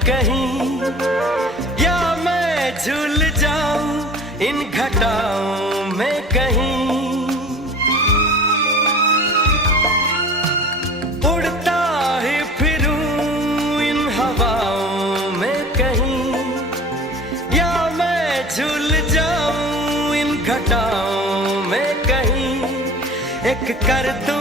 कहीं, या मैं झूल जाऊं इन घटाओं में कहीं। उड़ता ही फिरूं इन हवाओं में कहीं, या मैं झूल जाऊं इन घटाओं में कहीं। एक कर दूं